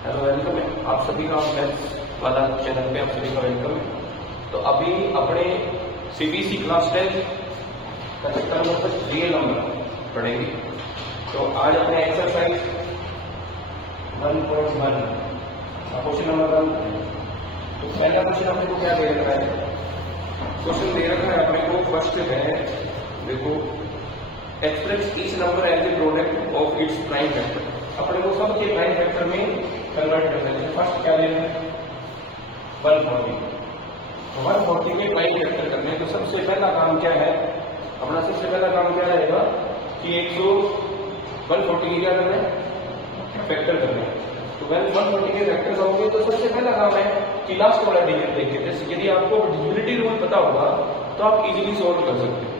Hello welcome है आप सभी का मैथ्स वाला चैनल पे आप सभी का वेलकम है। तो अभी अपने सीबीएसई क्लास 10 का चैप्टर नंबर रियल नंबर पढ़ेंगे। तो आज अपने एक्सरसाइज 1.1 क्वेश्चन नंबर 1। तो पहला क्वेश्चन अपने को क्या दे रखा है? क्वेश्चन दे रखा है अपने को फर्स्ट है, देखो, express each number as a product of its prime factor. अपने को सबके प्राइम फैक्टर में कन्वर्ट करना है। फर्स्ट क्या लेना है? 140। तो 140 में प्राइम फैक्टर करने हैं। तो सबसे पहला काम क्या है अपना? सबसे पहला काम क्या रहेगा कि 140 की क्या करना है? फैक्टर करना है। तो 140 के फैक्टर करोगे तो सबसे पहला काम है कि लास्ट वाला डिजिट देखें। जैसे यदि आपको डिविजिबिलिटी रूल पता होगा तो आप इजीली सॉल्व कर सकते हो।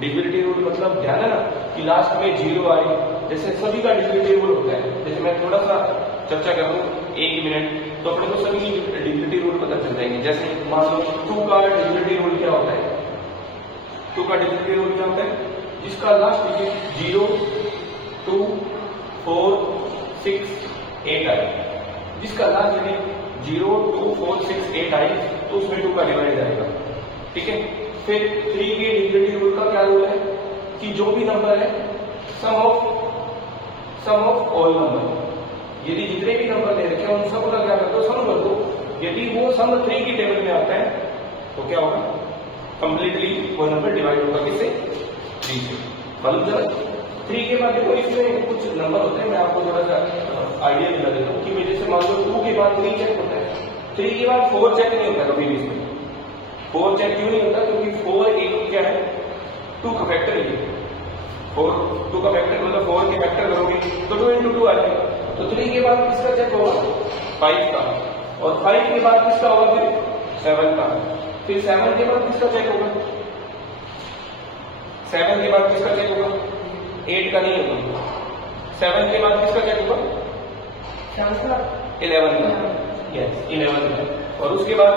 डिविजिबिलिटी रूल मतलब ध्यान है ना कि लास्ट में 0 आए, जैसे सभी का डिविजिबिलिटी रूल होता है। जैसे मैं थोड़ा सा चर्चा करूं 1 मिनट तो अपने को सभी डिविजिबिलिटी रूल पता चल जाएंगे। जैसे मान लो 2 का डिविजिबिलिटी रूल क्या होता है? 2 का डिविजिबिलिटी रूल क्या होता है? जिसका लास्ट डिजिट 0, 2, 4, 6, 8 आए, जिसका लास्ट डिजिट 0, 2, 4, 6, 8 आए तो उसमें 2 का डिवाइड जाएगा। ठीक है। फिर 3 के डिविजिबिलिटी रूल का क्या रूल है कि जो भी नंबर है सम ऑफ ऑल नंबर, यदि जितने भी नंबर दे रखे हैं उन सब का क्या कर दो? सम कर दो। यदि वो सम 3 की टेबल में आता है तो क्या होगा? कंप्लीटली वो नंबर डिवाइड होगा किससे? 3 से। मतलब 3 के बाद देखो इसमें कुछ नंबर होते हैं, मैं आपको थोड़ा सा आइडिया दिला देता हूँ कि जैसे मान लो 2 के बाद 3 चेक होता है, 3 के बाद 4 चेक नहीं होता कभी भी। इसमें 4 चेक क्यों नहीं होता? क्योंकि 4 एक क्या है? 2 का फैक्टर है। 2 का फैक्टर मतलब 4 के फैक्टर करोगे तो 2 into 2 आ जाएगा। तो 3 के बाद किसका चेक होगा? 5 का। और 5 के बाद किसका होगा? फिर 7 का। फिर 7 के बाद किसका चेक होगा? 7 के बाद किसका चेक होगा? 8 का नहीं होगा। 7 के बाद किसका चेक होगा? 11 का। यस, 11 का। और उसके बाद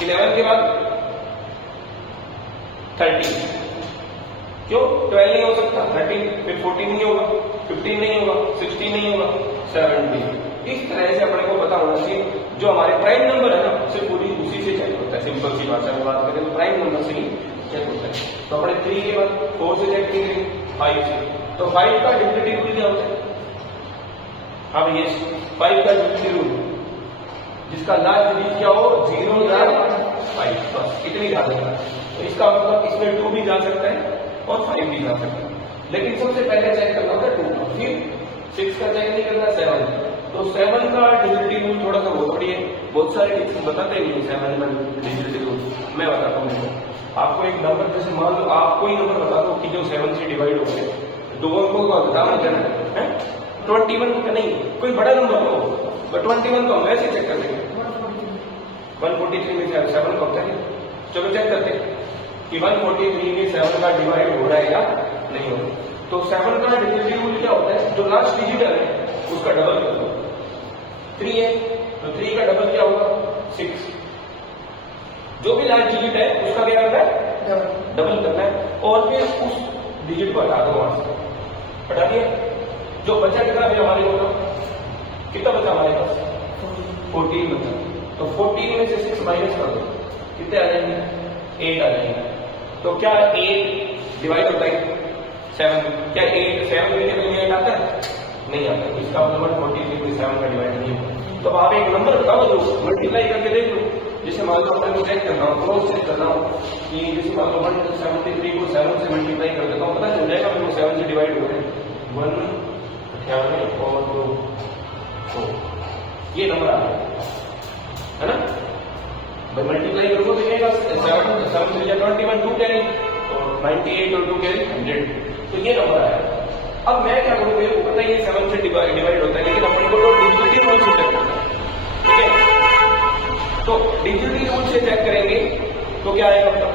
11 के बाद 30। क्यों? 12 नहीं हो सकता, 13, फिर 14 नहीं होगा, 15 नहीं होगा, 16 नहीं होगा, 17। इस तरह से अपने को पता होना चाहिए जो हमारे प्राइम नंबर है ना सिर्फ पूरी उसी से चेक होता है। सिंपल सी भाषा में बात करें तो प्राइम नंबर से ही चेक होता है। तो अपने 3 के बाद 4 से चेक करेंगे, 5 से। तो 5 का डिविजिबिलिटी रूल क्या होता है? हाँ ये 5 का डिविजिबिलिटी रूल जिसका लास्ट डिजिट क्या हो? 0 या 5, बस इतनी जा सकता है। तो इसका मतलब इसमें 2 भी जा सकता है और 5 भी जा सकता है। लेकिन सबसे पहले चेक करना होगा 2 का, फिर 6 का चेक नहीं करना, 7। तो 7 का डिविजिबिलिटी रूल थोड़ा सा बहुत बड़ी है, बहुत सारे टिप्स बताते नहीं है 7 का डिविजिबिलिटी रूल। मैं बताता हूँ आपको एक नंबर, जैसे मान लो आप कोई नंबर बता दो कि जो 7 से डिवाइड हो गए, 2 अंकों का बताना देना है 21 का नहीं, कोई बड़ा नंबर हो, बट 21 तो हम वैसे चेक कर देंगे। 143 में 7 का होता है। चलो चेक करते हैं कि 143 में 7 का डिवाइड हो रहा है या नहीं हो रहा। तो 7 का डिविजिबिलिटी रूल क्या होता है? जो लास्ट डिजिट है उसका डबल कर दो। 3 है तो 3 का डबल क्या होगा? 6। जो भी लास्ट डिजिट है उसका क्या करना है? डबल करना है। और फिर उस डिजिट को हटा दो, वहां से हटा दिया। जो बचा कितना भी हमारे को, कितना बचा हमारे पास? 14 बचा। तो 14 में से 6 माइनस कर दो, कितने आ जाएंगे? 8 आ जाएंगे। तो क्या 8 डिवाइड होता है 7? क्या 7 में 8 आता है? नहीं आता। इसका मतलब 14 में 7 का डिवाइड नहीं होगा। तो आप एक नंबर बताओ जो मल्टीप्लाई करके देख लो। जैसे मान लो अपने को चेक करना हो, क्रॉस चेक करना हो कि जैसे मान लो 173 को 7 से मल्टीप्लाई कर देता हूँ, पता चल जाएगा मेरे को 7 से डिवाइड हो रहे हैं। 198 और 2 ये नंबर आ गया है ना। भाई मल्टीप्लाई करोगे तो ये 7 से 21, 2 कैरी और 98 और 2 कैरी 100। तो ये नंबर आया। अब मैं क्या करूँ? मेरे को पता है ये 7 से डिवाइड होता है, लेकिन अपने को डिविजिबिलिटी रूल से चेक करना है। ठीक है। तो डिविजिबिलिटी रूल से चेक करेंगे तो क्या आएगा? मतलब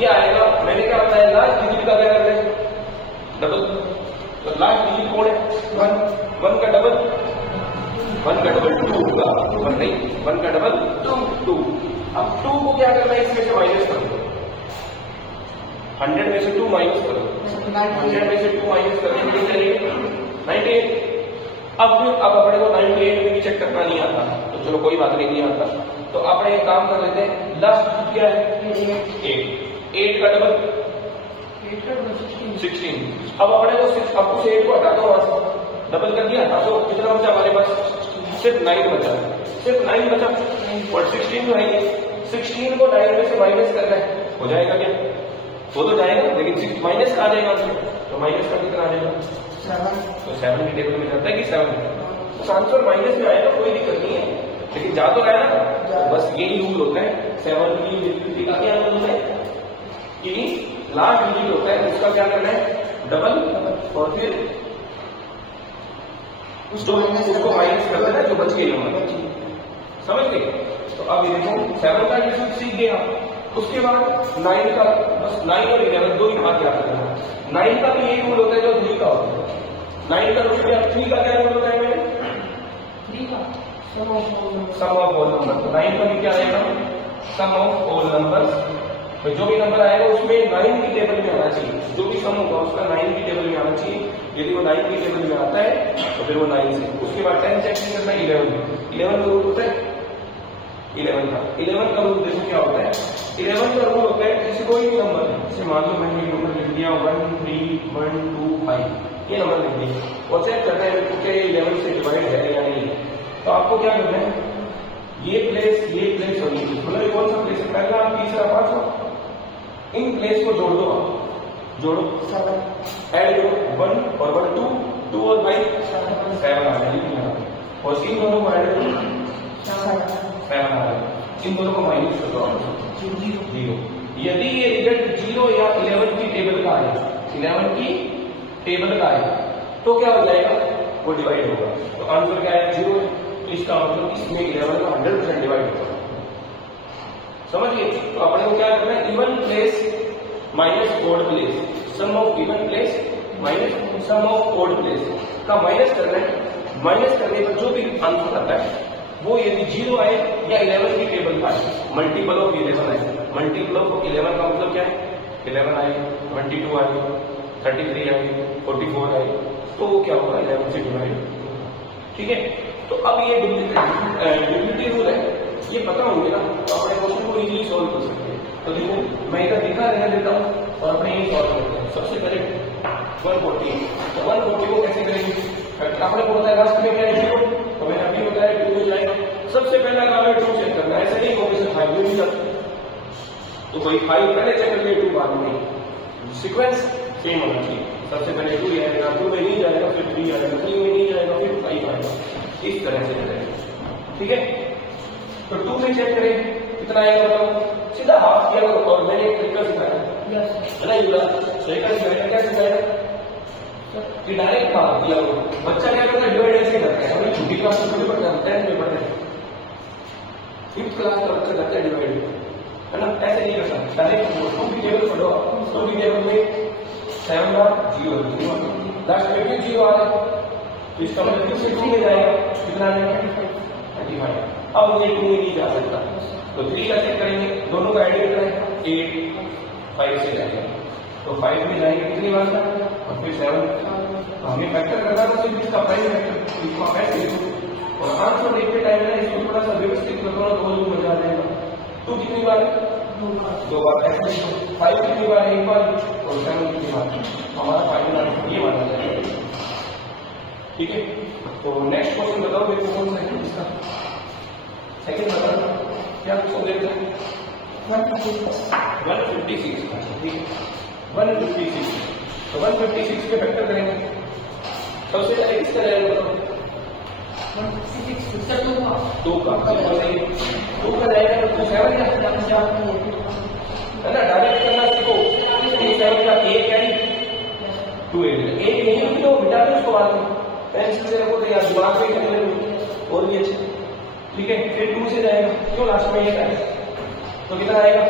ये आएगा, मैंने क्या बताया, लास्ट डिजिट का क्या कर रहे हैं? डबल। तो लास्ट डिजिट कौन है? 1 का डबल 2 होगा, 1 नहीं, 1 का डबल 2। अब 2 को क्या करना है? इसमें से माइनस करो, 100 में से 2 माइनस करो, 100 में से 2 माइनस करने के लिए 98। अब अपने को 98 में भी चेक करना नहीं आता, तो चलो कोई बात नहीं आता, तो अपने एक काम कर लेते हैं, लास्ट क्या है 8 का डबल 16। अब अपने को अब उस 8 को हटा दो, डबल कर दिया, हटा दो, कितना बचा हमारे पास, सिर्फ 9 बचा, सिर्फ 9 बचा, और 16 जो है 16 को 9 में से माइनस करना है, हो जाएगा क्या, वो तो जाएगा, लेकिन माइनस का आ जाएगा, तो माइनस का कितना आ जाएगा 7, तो 7 की टेबल में जाता है कि 7, तो आंसर माइनस में आएगा, कोई दिक्कत नहीं है, लेकिन जा तो रहा है ना, बस यही रूल होता है 7 की डिफिकल्टी का, क्या रूल है कि लास्ट डिजिट होता है उसका क्या करना है डबल, और फिर उसको माइनस कर देना है जो बच गई नंबर, समझ गए। तो अब ये देखो 7 का डिजिट सीख गया, उसके बाद 9 का, बस 9 और 11 दो ही बात याद रखना, 9 का भी यही रूल होता है जो 3 का होता है, 9 का रूल क्या, 3 का क्या रूल होता है मेरे, 3 का सम ऑफ ऑल नंबर, 9 का भी क्या आएगा सम ऑफ ऑल नंबर, तो जो भी नंबर आएगा उसमें 9 की टेबल में आना चाहिए, जो भी सम होगा उसका 9 की टेबल में आना चाहिए, यदि वो 9 की टेबल में आता है तो फिर वो 9 से, उसके बाद 10 चेक नहीं करना, 11 का रूल होता है 11 का रूल देखो क्या होता है, 11 का रूल होता है जैसे कोई भी नंबर है, जैसे मान लो मैंने ये नंबर लिख दिया 1 3 1 2 5, ये नंबर लिख दिया और चेक करना है कि 11 से डिवाइड है या नहीं, तो आपको क्या करना है, ये प्लेस और ये मतलब कौन सा प्लेस है, पहला तीसरा पांचवा, इन प्लेस को जोड़ दो, आप जोड़ो 7 ऐड करो 1 और 1 2 और 5 7 आ जाएगा, और इन दोनों को ऐड करो 7 आ जाएगा, इन दोनों को माइनस कर दो 0। यदि ये रिजल्ट 0 या 11 की टेबल का आए, 11 की टेबल का आए तो क्या हो जाएगा, वो डिवाइड होगा, तो आंसर क्या है 0 है, तो इसका मतलब इसमें 11 का 100% डिवाइड होगा, समझिए। तो अपने को क्या करना है, even place minus odd place, sum of even place minus sum of odd place का माइनस करना है, माइनस करने पर जो भी आंसर आता है वो यदि 0 आए या 11 की टेबल का आए, मल्टीपल ऑफ 11 आए, मल्टीपल ऑफ 11 का मतलब क्या है, 11 आए 22 आए 33 आए 44 आए, तो वो क्या होगा 11 से डिवाइड, ठीक है। तो अब ये डिविजिबिलिटी रूल है, ये पता होंगे ना, तो अपने क्वेश्चन को इजीली सॉल्व कर सकते हैं। तो देखो मैं इधर दिखा रहने देता हूँ और अपने ये सॉल्व करते हैं। सबसे पहले 140, तो 140 को कैसे करेंगे, अपने को बताया लास्ट में क्या है 0, तो मैंने अभी बताया 2 में जाएगा, सबसे पहला काम है 2 चेक करना, ऐसे नहीं होगा 5 में भी जाता, तो कोई 5 पहले चेक कर लिए 2 बाद में, सीक्वेंस सेम होना चाहिए, सबसे पहले 2 आएगा, 2 में नहीं जाएगा फिर 3 आएगा, 3 में नहीं जाएगा फिर 5 आएगा, इस तरह से करेंगे, ठीक है। तो 2 में चेक करें कितना आएगा, बताओ, सीधा हाफ किया करो, और मैंने एक तरीका सिखाया है ना, युवा तरीका सिखाया, क्या सिखाया कि डायरेक्ट भाग दिया करो, बच्चा क्या करता है डिवाइड ऐसे करता है, हमें छोटी क्लास में थोड़ी पढ़ते हैं, 10th में पढ़ते हैं, 5th क्लास का बच्चा करता है डिवाइड, है ना, ऐसे नहीं करता, डायरेक्ट 2 की टेबल पढ़ो, 2 की टेबल में 7 का 0 लास्ट में भी 0 आ रहा है, तो इसका मतलब फिर से 2 में जाएगा, कितना आएगा 35, अब ये 2 में नहीं जा सकता, तो 3 का चेक करेंगे, दोनों का एडिट करें 8 5 से जाएगा, तो 5 में जाएंगे कितनी बार का, और फिर 7, तो हमें फैक्टर करना था, तो इसका प्राइम फैक्टर इसका फैक्टर, और आंसर देखते टाइम है इसको थोड़ा सा व्यवस्थित कर दो, 2 लोग मजा आ जाएगा, 2 कितनी बार है 2 बार, 5 कितनी बार है 1 बार, और 7 कितनी बार, हमारा फाइनल आंसर ये माना जाएगा, ठीक है। तो नेक्स्ट क्वेश्चन बताओ मेरे को कौन सा है इसका, सेकंड बताओ क्या क्वेश्चन देखते हैं, 156, ठीक है 156, तो 156 के फैक्टर करेंगे, सबसे पहले किसका जाएगा बताओ, 156 2 का जाएगा, तो 7 है ना, डायरेक्ट करना सीखो, 7 का 1 है 2 1 नहीं तो बिटा दो उसको बाद में, पेंसिल से रखो तो यार दिमाग पे करने और भी अच्छा, ठीक है। फिर 2 से जाएगा, क्यों लास्ट में ये है, तो कितना आएगा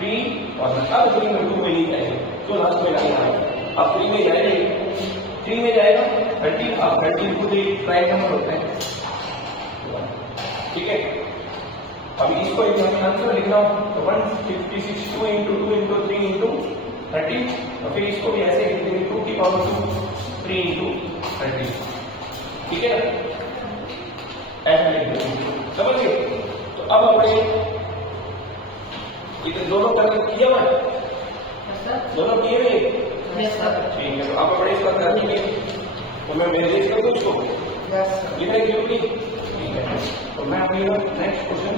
3 और अब 3 में 2 में नहीं जाएगा, तो लास्ट में 9 आएगा, अब 3 में जाएगा 3 में जाएगा 30, अब 30 को प्राइम नंबर होता है, ठीक है। अब इसको एक आंसर लिखना हो तो 156 2 into 2 into 3 into 30, और फिर इसको भी ऐसे लिख देंगे 2 की पावर 2 3 into 30, ठीक है ना, ऐसा लिख दो, समझ गए। तो अब अपने इधर दोनों करके किया हुआ, दोनों किए हुए, ठीक है। तो अब अपने इसका कर दीजिए, तो मैं मेरे कर दूं इसको, ये है क्योंकि ठीक है। तो मैं अभी नेक्स्ट क्वेश्चन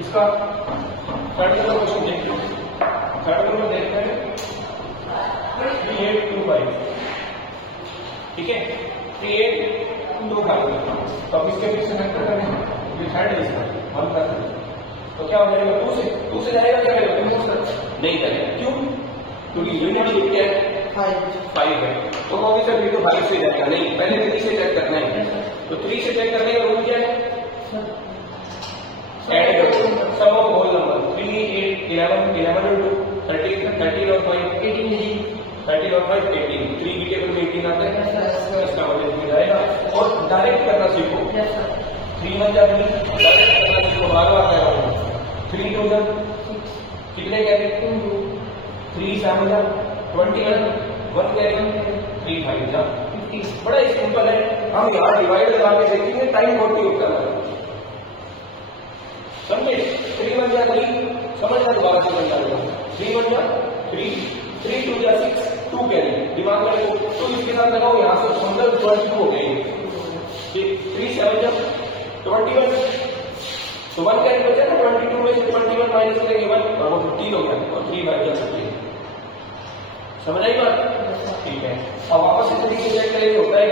इसका थर्ड नंबर क्वेश्चन देखते हैं। थर्ड नंबर देखते हैं 3825, ठीक है, 3825। तो अब इसके पीछे फैक्टर करें, ये थर्ड है इसका 1 का, तो क्या हो जाएगा 2 से जाएगा, क्या करेगा नहीं करेगा, क्यों, क्योंकि यूनिट क्या है 5 है। तो ऑब्वियसली भी तो 5 से जाएगा नहीं, पहले 3 से चेक करना है। तो 3 से चेक करने का रूल क्या है, ऐड करो सम ऑफ होल नंबर 3 8 11 11 और 2 13 13 और 5 18 13 और 5 18, 3 की टेबल में 18 आता है, इसका वजह में जाएगा। और डायरेक्ट करना सीखो, 3 1 जा 3 डायरेक्ट करना सीखो, बार बार आएगा 3 2 जा कितने कैरी 3 7 जा 21 1 कैरी 3 5 जा 50। बड़ा सिंपल है, हम यहाँ डिवाइड लगा के देखेंगे टाइम बहुत ही होता है, समझे। 3 1 जा 3 समझना, दोबारा से समझ जाएगा, 3 1 जा 3 3 2 जा 6 2 कैरी दिमाग में रखो। तो इसके साथ लगाओ यहाँ से समझो 22 हो गए, 3 7 जा 21, तो 1 कैरी बचा ना, 22 में से 21 माइनस करेंगे 1 और वो 15 हो गया, और 3 बार जा सकते हैं, समझ आई बात, ठीक है। अब वापस से 3 से चेक करेंगे, होता है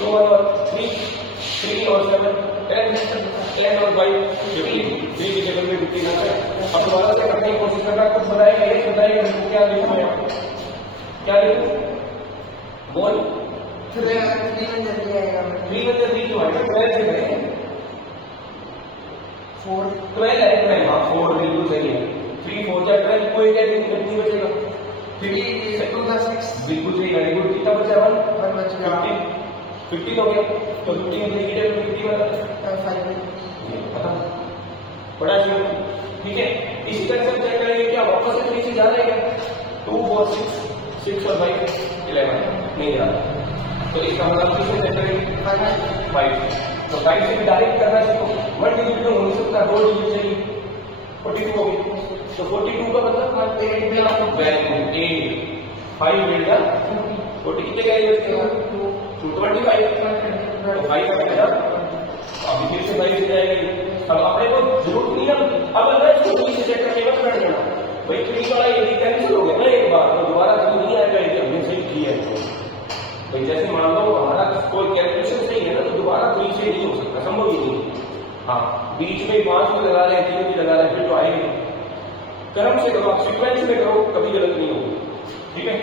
2 1 और 3 3 और 7 10 10 और 5 15, 3 की टेबल में 15 आता है। अब दोबारा से करने की कोशिश करना, कुछ बताएगा ये बताइए क्या लिखूं मैं, क्या लिखूं, बोल 3 1 3 क्यों आएगा, 12 से करेंगे 4 12 है, 12 हाँ 4 बिल्कुल सही है, 3 4 जा 12, कोई क्या कितनी बचेगा 3 2 जा 6, बिल्कुल सही, वेरी गुड। कितना बचा 1 बचा 15 हो गया, तो 15 में टेबल में कितनी बचा 5 खत्म, बड़ा ठीक है। इसी तरह से चेक करेंगे क्या वापस से 3 से जा रहा है क्या, 2 4 6 और 5 11 नहीं जा रहा, तो इसका मतलब किससे चेक करेंगे 5, तो 5 से भी डायरेक्ट करना सीखो, 1 डिजिट में हो नहीं सकता, 2 डिजिट चाहिए, 42 हो गई, तो 42 का मतलब 8 में आपको 5 मिल गया 40 कितने का यूज किया 225, तो 5 का क्या अभी फिर से 5 से जाएगी। अब अपने को जरूरत नहीं है, अब अगर इसको 3 से चेक करने का कर देना भाई 3 वाला ये कैंसिल हो गया ना एक बार, तो दोबारा तो नहीं आएगा, ये हमने सही किया है भाई। जैसे मान लो हमारा कोई कैलकुलेशन सही है ना, तो दोबारा 3 से नहीं हो सकता, संभव ही नहीं। हाँ बीच में 5 भी लगा लें 3 भी लगा लें फिर तो आएगी, क्रम से करो, आप सीक्वेंस में करो, कभी गलत नहीं होगी, ठीक है।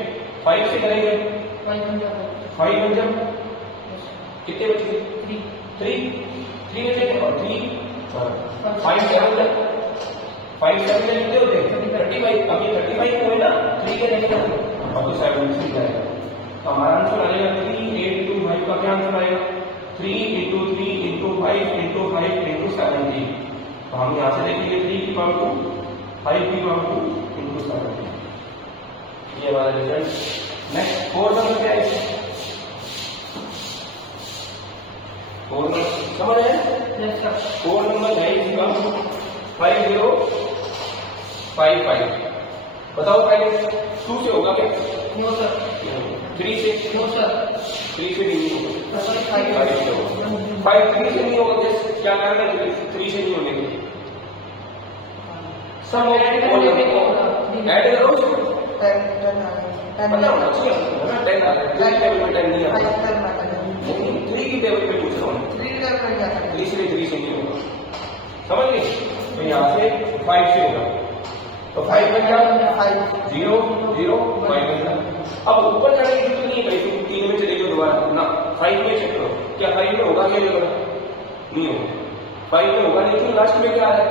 5 से करेंगे 5 बन जा कितने बचे 3 में से और 3 5 7 जा 5 7 में कितने होते हैं 35, अभी 35 हुए ना 3 के नहीं अब तो 7 से जाएगा, तो हमारा आंसर आएगा 3 8 2 5 का क्या आंसर आएगा 3 × 3 × 5 × 5 × 70। तो हम यहाँ से देखेंगे 3 की पावर 2 5 की पावर 2 × 70, ये हमारा रिजल्ट। नेक्स्ट 4 नंबर क्या है, 4 नंबर समझ आया, 4 नंबर है इसका 5055, बताओ पहले 2 से होगा क्या, नो सर 3 से, नो सर 3 से नहीं होगा, 5 3 से नहीं होगा, क्या कारण है 3 से नहीं होने के, सब ऐड करो 10 होना चाहिए ना, 10 आ रहा है, 10 टेबल में 10 नहीं आ रहा, 3 की टेबल पे पूछ रहा हूँ, 3 से नहीं होगा, समझ गए। तो यहाँ से 5 से होगा, तो 5 बन गया 0 0 5 बन गया। अब ऊपर जाने की जरूरत नहीं है भाई, तुम 3 में चले जाओ दोबारा ना, 5 में चेक करो, क्या 5 में होगा क्या नहीं होगा, 5 में होगा नहीं, लास्ट में क्या है,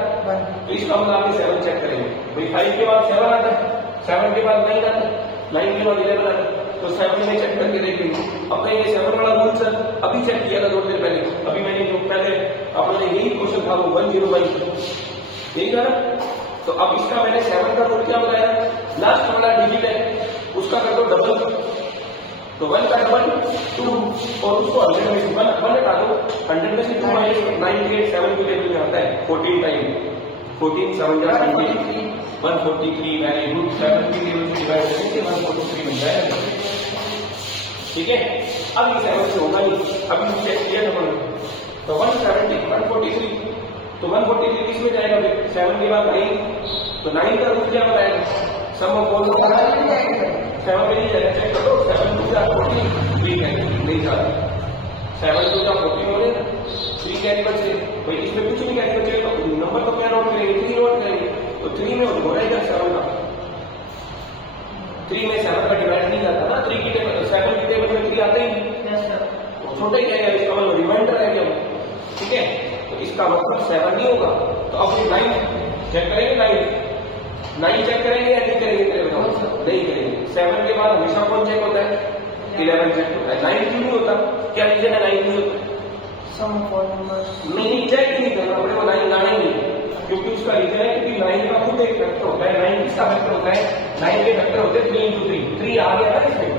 तो इसका मतलब आपने 7 चेक करेंगे भाई, 5 के बाद 7 आता है, 7 के बाद 9 आता है, 9 के बाद 11 आता है, तो 7 में चेक करके देखेंगे। अब कहीं 7 वाला रूल सर अभी चेक किया था थोड़ी देर पहले, अभी मैंने जो पहले अपने यही क्वेश्चन था वो 105 ठीक है ना, तो अब इसका मैंने 7 का रूल क्या बताया, लास्ट वाला डिजिट है उसका कर दो डबल, तो 1 का डबल 2 और उसको 100 में से 1 हटा दो, 100 में से 2 माइनस 98 7 के टेबल में आता है 14 टाइम 14 7 जा 143 वेरी गुड 7 की टेबल से डिवाइड करने से 143 बन जाएगा। ठीक है, अब ये 7 से होगा नहीं, अभी चेक किया था तो 170 143 तो 143 किस में जाएगा फिर 7 के बाद 9 तो 9 का रूट क्या बताएगा सम ऑफ ऑल 7 में नहीं जाएगा, चेक करो 7 2 जा 40 3 नहीं जा रहा 7 2 जा 40 हो रहे 3 कैरी बचे भाई, इसमें कुछ नहीं कैरी बचेगा तो नंबर तो क्या नोट करेंगे 3 नोट करेंगे तो 3 में हो जाएगा 7 का 3 में 7 का डिवाइड नहीं जाता ना 3 की टेबल 7 की टेबल में 3 आते ही तो छोटा ही रहेगा, इसका मतलब रिमाइंडर है क्या। ठीक है, तो इसका मतलब 7 नहीं होगा तो अब 9 चेक करेंगे 9 चेक करेंगे या नहीं करेंगे नहीं करेंगे। 7 के बाद हमेशा कौन चेक होता है 11 चेक होता है, 9 क्यों नहीं होता, क्या रीजन है 9 नहीं होता नहीं चेक ही नहीं करना पड़ेगा 9 लाना ही नहीं, क्योंकि उसका रीजन है क्योंकि 9 का खुद एक फैक्टर होता है, 9 किसका फैक्टर होता है 9 के फैक्टर होते हैं 3 into 3 3 आ गया था इसमें,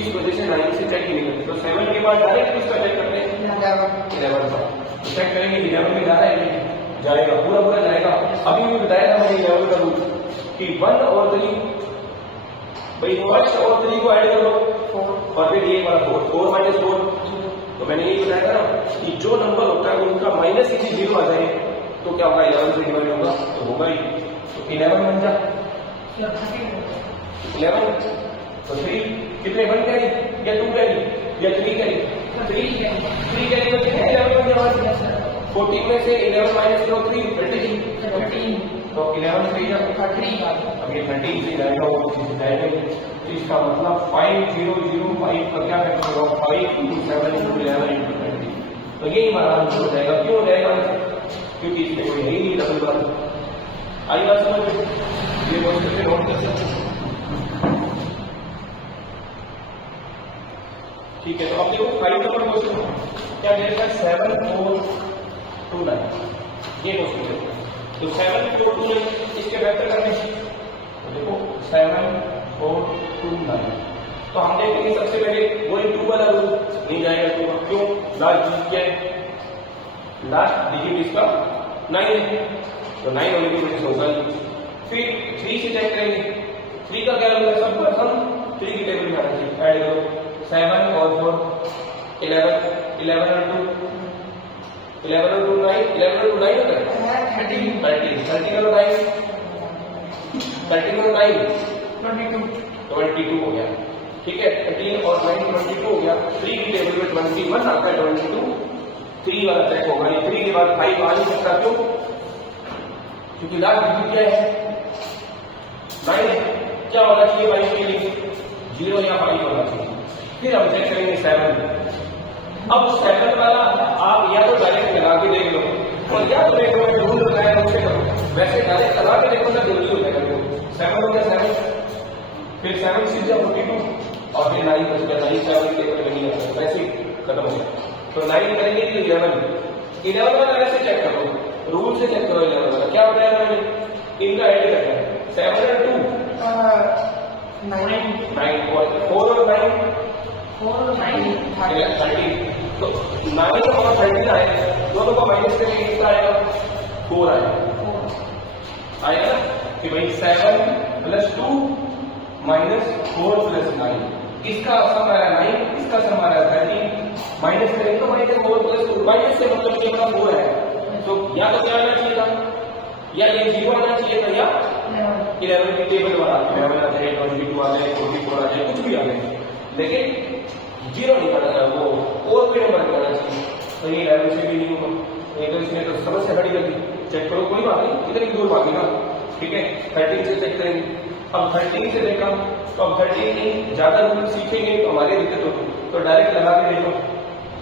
इस वजह से 9 से चेक ही नहीं करते। तो 7 के बाद डायरेक्ट किसका चेक करते हैं 11 का चेक करेंगे 11 में जा रहा है जाएगा पूरा जाएगा। अभी भी बताया था मैंने 11 का रूल कि 1 और 3 भाई फर्स्ट और 3 को ऐड करो और फिर ये वाला 4 माइनस 4 तो मैंने यही बताया था ना कि जो नंबर होता है उनका माइनस इसी 0 आ जाए तो क्या होगा 11 से डिवाइड होगा तो होगा ही, तो 11 बन जा 11 तो 3 कितने 1 कैरी या 2 कैरी या 3 कैरी 3 कैरी बचे हैं 11 बन जाएगा 14 में से 11 माइनस 0 3 13 तो 11 से या 30 अब ये 30 से जाएगा वो जाएगा, इसका मतलब 5005 का क्या फैक्टर होगा 5 into 7 into 11 into 20 तो यही हमारा आंसर हो जाएगा। क्यों हो जाएगा क्योंकि इसमें कोई है ही नहीं डबल बात। आई बात समझ ये क्वेश्चन नोट कर सकते। ठीक है, तो अब देखो 5 नंबर क्वेश्चन क्या देगा 7 4 2 9 ये क्वेश्चन है तो 7 4 2 9 इसके बेहतर करने तो देखो 7 4 2 9 तो हम देखेंगे सबसे पहले वो 2 वाला रूल नहीं जाएगा तो क्यों लास्ट डिजिट क्या है लास्ट डिजिट इसका 9 है तो 9 होने की वजह से होगा नहीं। फिर 3 से चेक करेंगे 3 का क्या रूल है सब प्रथम 3 की टेबल में आना चाहिए ऐड करो 7 और 4 11 11 और 2 11 और 2 9 11 और 2 9 होता है 30 और 9 30 और 9 22 हो गया। ठीक है 13 और 9 22 हो गया। 3 की टेबल में 21 आता है 22 3 वाला चेक होगा ये 3 के बाद 5 आ नहीं सकता क्यों क्योंकि लास्ट डिजिट क्या है 9 क्या होना चाहिए 5 के लिए 0 या 5 होना चाहिए। फिर हम चेक करेंगे 7 अब 7 वाला आप या तो डायरेक्ट लगा के देख लो और या तो देखो मैं रूल लगाया उससे करो वैसे डायरेक्ट लगा के देखो ना जल्दी हो जाएगा 7 हो गया 7 फिर 7 6 जा 42 और फिर 9 बच गया 9 7 के ऊपर नहीं आता वैसे खत्म हो गया तो 9 करेंगे कि 11 वाला वैसे चेक करो रूल से चेक करो 11 वाला क्या बताया मैंने इनका ऐड करना है 7 और 2 9 4 और 9 30 तो 9 और 30 आएगा दोनों को माइनस करके कितना आएगा 4 आएगा कि भाई 7 + 2 - 4 + 9 इसका सम आ रहा है 9 इसका सम आ रहा है 13 माइनस करेंगे तो -4 + 2 माइनस से मतलब कि अपना 4 है तो या तो क्या आना चाहिए था या ये 0 आना चाहिए था या 11 की टेबल वाला 11 आ जाए 22 आ जाए 44 आ जाए कुछ भी आ जाए लेकिन 0 नहीं करना वो और कोई नंबर नहीं आना चाहिए तो ये 11 से भी नहीं होगा ये तो इसने तो समस्या खड़ी कर दी। चेक करो कोई बात नहीं इतनी दूर बाकी ना ठीक है 13 से चेक करेंगे अब 13 से देखा तो अब 13 नहीं ज्यादा रूल सीखेंगे तो हमारी दिक्कत होगी तो डायरेक्ट लगा के देखो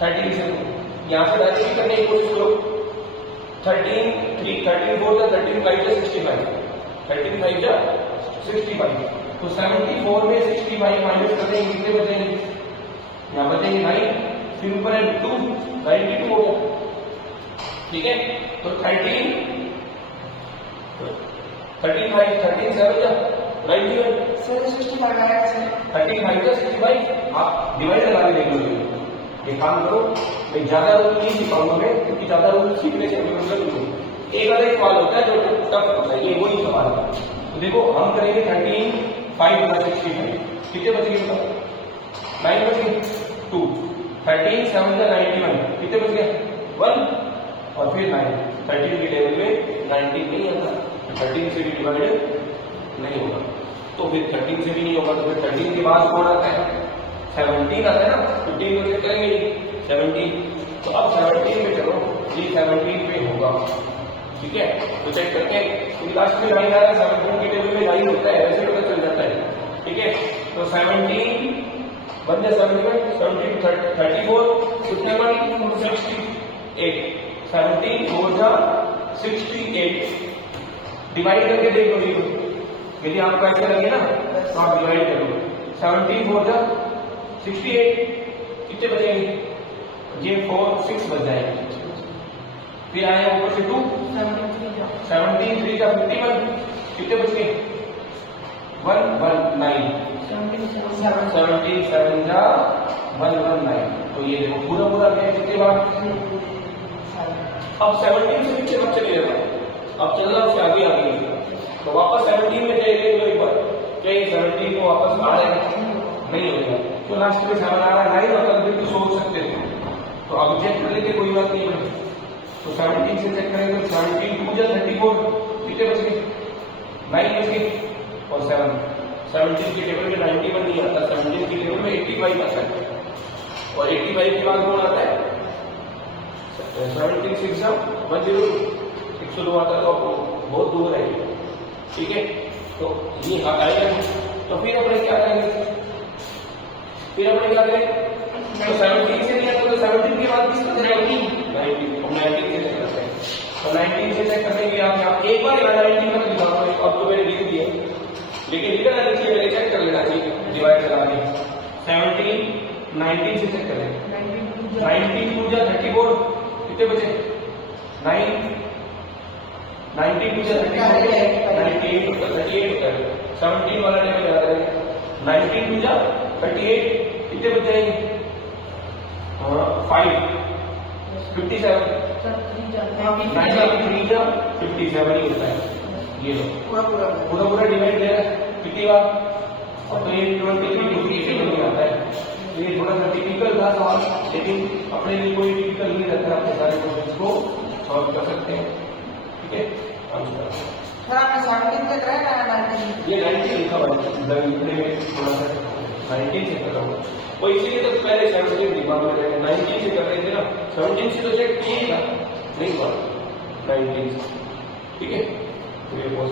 13 से यहाँ से डायरेक्ट भी करने की कोशिश करो 13 4 जा 13 5 जा 65 13 5 जा 65 तो 74 में 65 माइनस कर देंगे कितने बचेंगे यहाँ बचेंगे 9 फिर ऊपर है 2 92 हो गया ठीक है तो 13 5 13 7 जा राइट जी सर 65 आया सर 35 का 65 आप डिवाइड लगा के देख लो। ये काम करो, मैं ज्यादा रूल नहीं सिखाऊंगा मैं, क्योंकि ज्यादा रूल सीखने से मतलब नहीं। एक अलग सवाल होता है जो टफ होता है, ये वही सवाल है। तो देखो हम करेंगे 13 5 + 65 कितने बच गए बताओ? 9 बच गए 2 13 7 का 91 कितने बच गए 1 और फिर 9 13 के टेबल में 19 नहीं आता, 13 से भी डिवाइड नहीं होगा, तो फिर 13 से भी नहीं होगा, तो फिर 13 के बाद कौन आता है 17 आता है ना, 15 को चेक करेंगे 17, तो अब 17 पे चलो, ये 17 पे होगा, ठीक है, तो चेक करके लास्ट में लाइन आ रहा है 17 के टेबल में लाइन होता है, वैसे पता चल जाता है, ठीक है, तो 17 बन जाए 17 34 कितने बन 68 17 4 जा 68 डिवाइड करके देख लो, यदि आपको ऐसा लगे ना तो आप डिवाइड करो 17 4 जा 68 कितने बचेंगे, ये 4 6 बच जाएंगे, फिर आए ऊपर से 2 17 3 का 51 कितने बच गए 1 1 9 17 7 जा 1 1 9, तो ये देखो पूरा पूरा गया कितने बार, अब 17 से पीछे मत चले जाना, अब चलना उससे आगे आगे, तो वापस 17 में जाइए तो एक बार क्या ये 17 को वापस आ रहे हैं नहीं होगा, तो लास्ट में 7 आ रहा है 9 और तब भी सोच सकते थे, तो अब चेक कर लेते कोई बात नहीं है, तो 17 से चेक करेंगे तो 17 2 जा 34 कितने बच गए 9 बच गए और 7 17 के टेबल में 91 नहीं आता, 17 के टेबल में 85 आता है, और 85 के बाद कौन आता है 17 6 जा 102 102 आता है, तो बहुत दूर है, ठीक है, तो ये आएगा, तो फिर अपने क्या करेंगे, फिर अपने क्या करें, तो 17 से नहीं आता तो 17 के बाद किसका 19 से चेक करते हैं, तो 19 से चेक करने के लिए आप यहाँ एक बार 19 का दिखाओ, अब तो मैंने लिख दिया, लेकिन लिखना नहीं चाहिए, चेक कर लेना चाहिए डिवाइड करा के 17 19 से चेक करें 19 2 जा 34 कितने बचे 9 19 2 जा 38 होता है, 17 वाला टेबल याद रखें, 19 2 जा 38 कितने बच जाएंगे 5 57 3 जा 57 ही होता है, ये लो पूरा पूरा डिवाइड किया कितनी बार, अब तो ये 23 से नहीं आता है, ये थोड़ा सा टिपिकल था सवाल, लेकिन अपने लिए कोई टिपिकल नहीं रहता है, अपने सारे क्वेश्चन को सॉल्व कर सकते हैं, ठीक है, सर आपने 17 तक रहा है, ये 19 लिखा हुआ है, लिखने में थोड़ा सा 19 से कर रहा हूँ, वो इसीलिए तो पहले 17 दिमाग में रहे, 19 से कर रहे थे ना, 17 से तो चेक किए था नहीं हुआ 19 से, ठीक है, तो ये बहुत